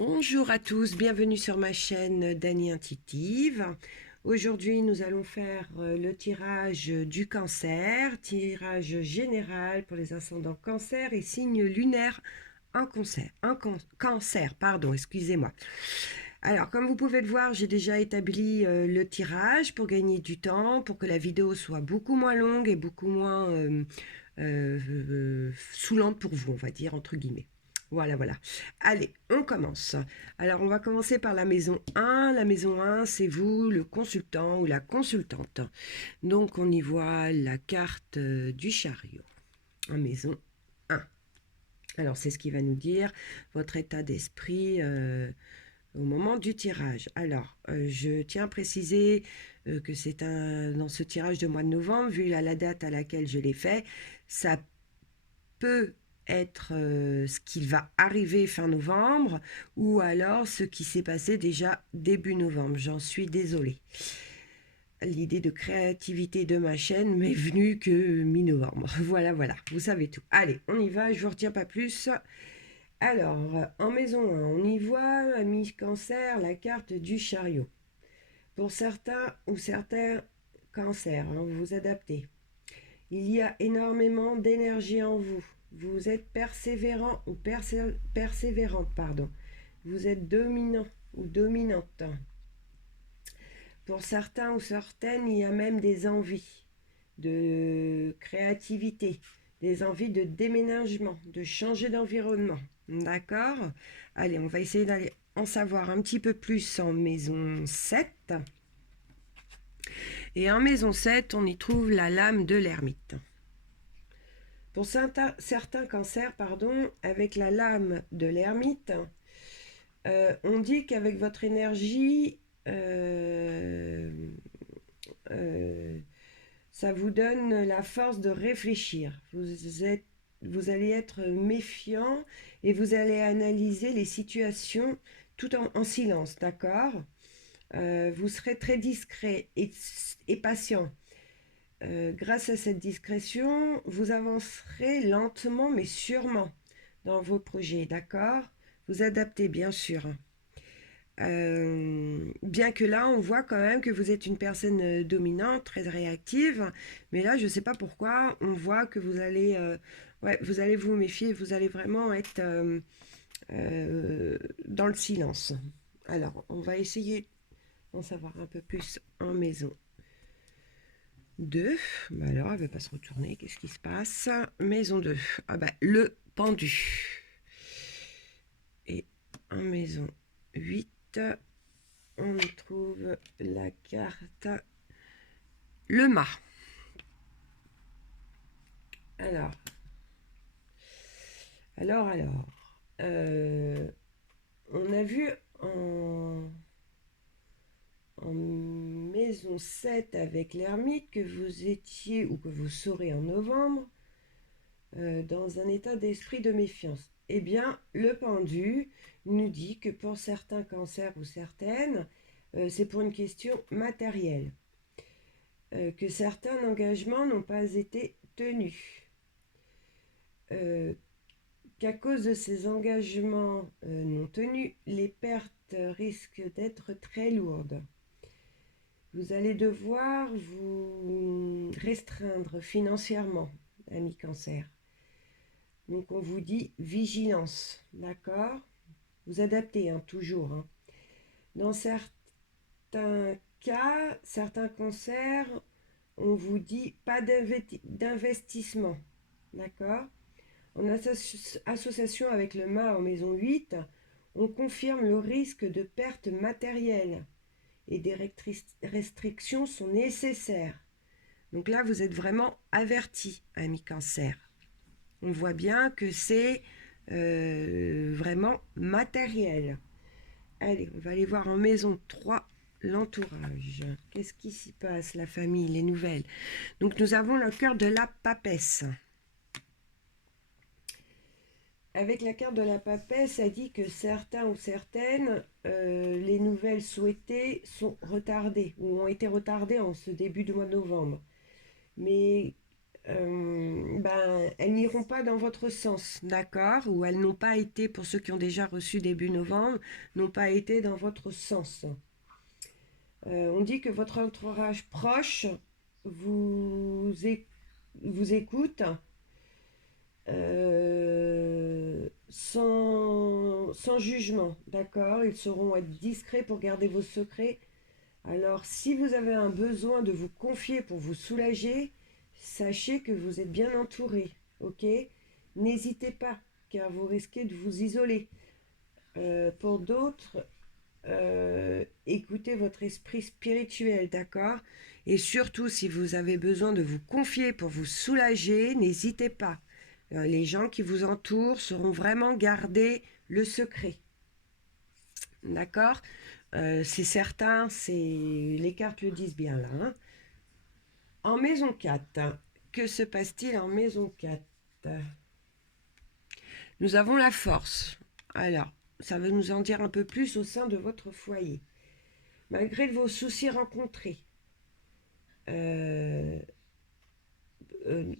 Bonjour à tous, bienvenue sur ma chaîne Dany Intuitive. Aujourd'hui, nous allons faire le tirage du cancer, tirage général pour les ascendants cancer et signes lunaires en cancer, pardon, excusez-moi. Alors, comme vous pouvez le voir, j'ai déjà établi le tirage pour gagner du temps, pour que la vidéo soit beaucoup moins longue et beaucoup moins saoulante pour vous, on va dire, entre guillemets. Voilà, voilà. Allez, on commence. Alors, on va commencer par la maison 1. La maison 1, c'est vous, le consultant ou la consultante. Donc, on y voit la carte du chariot en maison 1. Alors, c'est ce qui va nous dire votre état d'esprit au moment du tirage. Alors, je tiens à préciser que c'est dans ce tirage de mois de novembre, vu la date à laquelle je l'ai fait, ça peut être ce qui va arriver fin novembre ou alors ce qui s'est passé déjà début novembre. J'en suis désolée. L'idée de créativité de ma chaîne m'est venue que mi-novembre. Voilà, voilà, vous savez tout. Allez, on y va, je ne vous retiens pas plus. Alors, en maison 1, on y voit, ami cancer, la carte du chariot. Pour certains ou certains cancers, vous vous adaptez. Il y a énormément d'énergie en vous. Vous êtes persévérant ou persévérante, pardon. Vous êtes dominant ou dominante. Pour certains ou certaines, il y a même des envies de créativité, des envies de déménagement, de changer d'environnement. D'accord? Allez, on va essayer d'aller en savoir un petit peu plus en maison 7. Et en maison 7, on y trouve la lame de l'ermite. Pour certains cancers, avec la lame de l'ermite, on dit qu'avec votre énergie, ça vous donne la force de réfléchir. Vous allez être méfiant et vous allez analyser les situations tout en silence, d'accord? Vous serez très discret et patient. Grâce à cette discrétion, vous avancerez lentement mais sûrement dans vos projets, d'accord? Vous adaptez bien sûr. Bien que là, on voit quand même que vous êtes une personne dominante, très réactive, mais là, je ne sais pas pourquoi, on voit que vous allez vous méfier, vous allez vraiment être dans le silence. Alors, on va essayer d'en savoir un peu plus en maison 2. Bah alors, elle ne veut pas se retourner, qu'est-ce qui se passe? Maison 2, ah bah, le pendu. Et en maison 8, on trouve la carte le mât. Alors, on a vu en maison 7 avec l'ermite que vous étiez, ou que vous serez en novembre, dans un état d'esprit de méfiance. Eh bien, le pendu nous dit que pour certains cancers ou certaines, c'est pour une question matérielle. Que certains engagements n'ont pas été tenus. Qu'à cause de ces engagements non tenus, les pertes risquent d'être très lourdes. Vous allez devoir vous restreindre financièrement, ami cancer. Donc on vous dit vigilance, d'accord? Vous adaptez toujours. Dans certains cas, certains cancers, on vous dit pas d'investissement, d'accord? En association avec le mât en maison 8, on confirme le risque de perte matérielle et des restrictions sont nécessaires. Donc là, vous êtes vraiment averti, ami cancer. On voit bien que c'est vraiment matériel. Allez, on va aller voir en maison 3 l'entourage. Qu'est-ce qui s'y passe, la famille, les nouvelles? Donc nous avons le cœur de la papesse. Avec la carte de la papesse, ça dit que certains ou certaines, les nouvelles souhaitées sont retardées ou ont été retardées en ce début du mois de novembre. Mais elles n'iront pas dans votre sens, d'accord? Ou elles n'ont pas été, pour ceux qui ont déjà reçu début novembre, n'ont pas été dans votre sens. On dit que votre entourage proche vous, vous écoute sans jugement, d'accord? Ils sauront être discrets pour garder vos secrets. Alors, si vous avez un besoin de vous confier pour vous soulager, sachez que vous êtes bien entouré, ok? N'hésitez pas, car vous risquez de vous isoler. Pour d'autres, écoutez votre esprit spirituel, d'accord? Et surtout, si vous avez besoin de vous confier pour vous soulager, n'hésitez pas. Les gens qui vous entourent sauront vraiment garder le secret, d'accord? C'est certain, les cartes le disent bien là, hein. En maison 4, que se passe-t-il en maison 4? Nous avons la force. Alors, ça veut nous en dire un peu plus au sein de votre foyer. Malgré vos soucis rencontrés, euh, euh,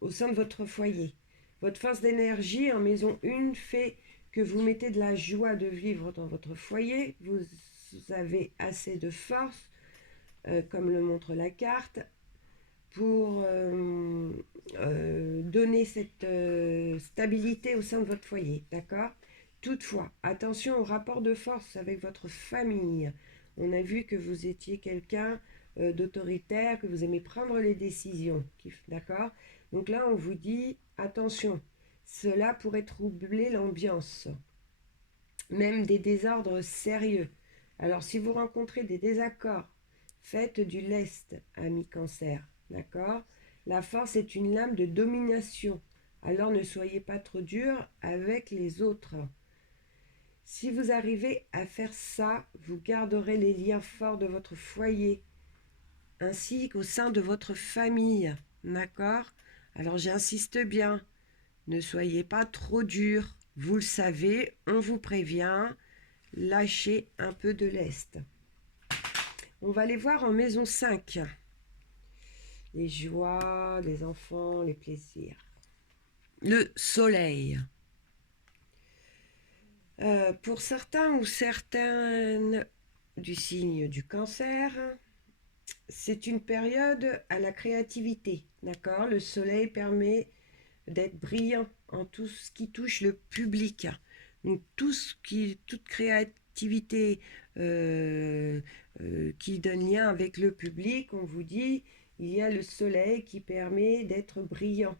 au sein de votre foyer, votre force d'énergie en maison 1 fait que vous mettez de la joie de vivre dans votre foyer. Vous avez assez de force, comme le montre la carte, pour donner cette stabilité au sein de votre foyer, d'accord? Toutefois, attention au rapport de force avec votre famille. On a vu que vous étiez quelqu'un d'autoritaire, que vous aimez prendre les décisions, d'accord? Donc là, on vous dit, attention, cela pourrait troubler l'ambiance, même des désordres sérieux. Alors, si vous rencontrez des désaccords, faites du lest, ami cancer, d'accord? La force est une lame de domination, alors ne soyez pas trop dur avec les autres. Si vous arrivez à faire ça, vous garderez les liens forts de votre foyer, ainsi qu'au sein de votre famille, d'accord? Alors j'insiste bien, ne soyez pas trop dur. Vous le savez, on vous prévient, lâchez un peu de lest. On va les voir en maison 5. Les joies, les enfants, les plaisirs. Le soleil. Pour certains ou certaines du signe du cancer, c'est une période à la créativité, d'accord? Le soleil permet d'être brillant en tout ce qui touche le public. Donc toute créativité qui donne lien avec le public, on vous dit, il y a le soleil qui permet d'être brillant,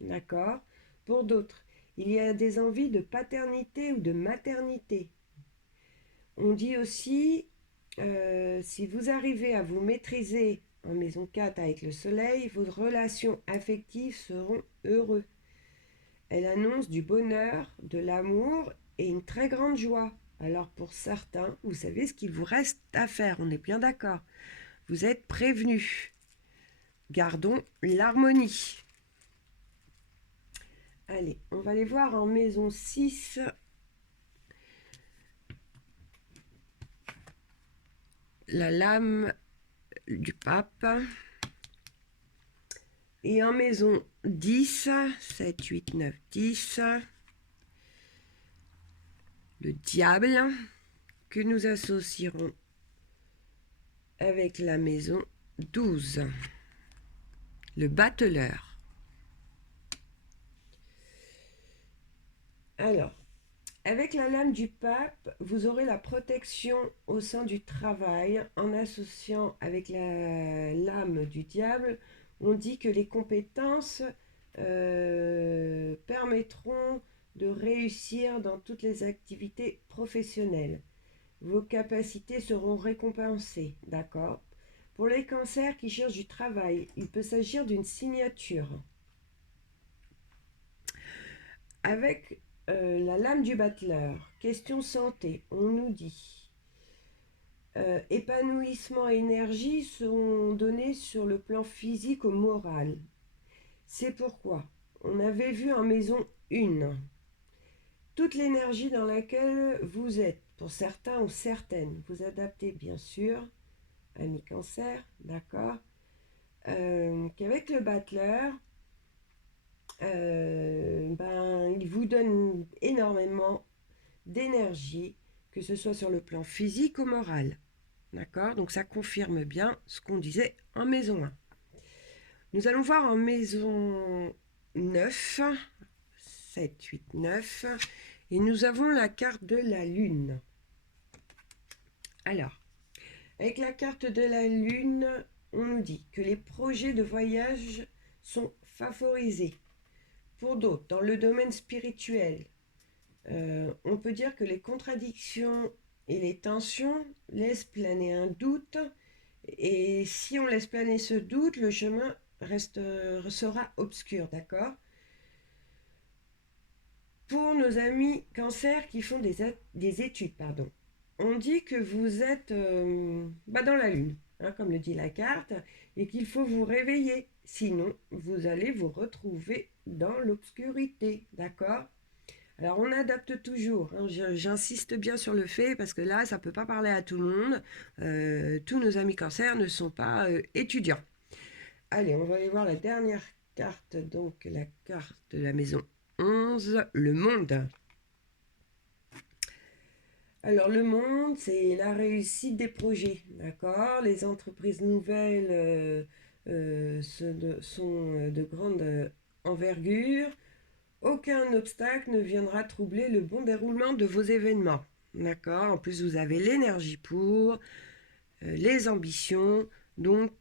d'accord? Pour d'autres, il y a des envies de paternité ou de maternité. On dit aussi, si vous arrivez à vous maîtriser en maison 4 avec le soleil, vos relations affectives seront heureuses. Elle annonce du bonheur, de l'amour et une très grande joie. Alors pour certains, vous savez ce qu'il vous reste à faire, on est bien d'accord. Vous êtes prévenus. Gardons l'harmonie. Allez, on va les voir en maison 6. La lame du pape. Et en maison 10, 7, 8, 9, 10, le diable, que nous associerons avec la maison 12, le battleur. Alors, avec la lame du pape, vous aurez la protection au sein du travail. En associant avec la lame du diable, on dit que les compétences permettront de réussir dans toutes les activités professionnelles. Vos capacités seront récompensées, d'accord? Pour les cancers qui cherchent du travail, il peut s'agir d'une signature. Avec la lame du battleur, question santé, on nous dit épanouissement et énergie sont donnés sur le plan physique au moral. C'est pourquoi on avait vu en maison 1 toute l'énergie dans laquelle vous êtes, pour certains ou certaines. Vous adaptez bien sûr, ami cancer, d'accord? qu'avec le battleur, il vous donne énormément d'énergie, que ce soit sur le plan physique ou moral. D'accord? Donc ça confirme bien ce qu'on disait en maison 1. Nous allons voir en maison 9, 7, 8, 9, et nous avons la carte de la Lune. Alors, avec la carte de la Lune, on nous dit que les projets de voyage sont favorisés. Pour d'autres, dans le domaine spirituel, on peut dire que les contradictions et les tensions laissent planer un doute. Et si on laisse planer ce doute, le chemin sera obscur, d'accord? Pour nos amis cancers qui font des études, pardon, on dit que vous êtes dans la lune, hein, comme le dit la carte, et qu'il faut vous réveiller. Sinon, vous allez vous retrouver dans l'obscurité, d'accord? Alors, on adapte toujours, hein, j'insiste bien sur le fait, parce que là, ça ne peut pas parler à tout le monde. Tous nos amis cancers ne sont pas étudiants. Allez, on va aller voir la dernière carte, donc la carte de la maison 11, le monde. Alors, le monde, c'est la réussite des projets, d'accord? Les entreprises nouvelles sont de grande envergure. Aucun obstacle ne viendra troubler le bon déroulement de vos événements, d'accord? En plus, vous avez l'énergie pour, les ambitions, donc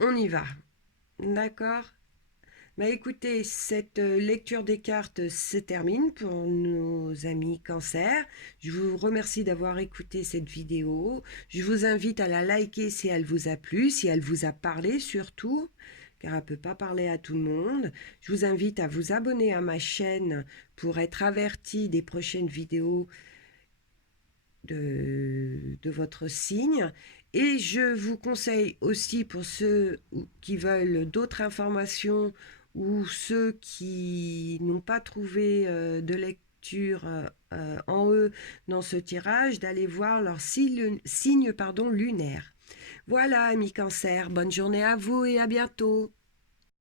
on y va, d'accord? Bah écoutez, cette lecture des cartes se termine pour nos amis cancer. Je vous remercie d'avoir écouté cette vidéo. Je vous invite à la liker si elle vous a plu, si elle vous a parlé surtout, car elle ne peut pas parler à tout le monde. Je vous invite à vous abonner à ma chaîne pour être averti des prochaines vidéos de votre signe. Et je vous conseille aussi, pour ceux qui veulent d'autres informations ou ceux qui n'ont pas trouvé de lecture en eux dans ce tirage, d'aller voir leur signe lunaire. Voilà, amis cancer, bonne journée à vous et à bientôt.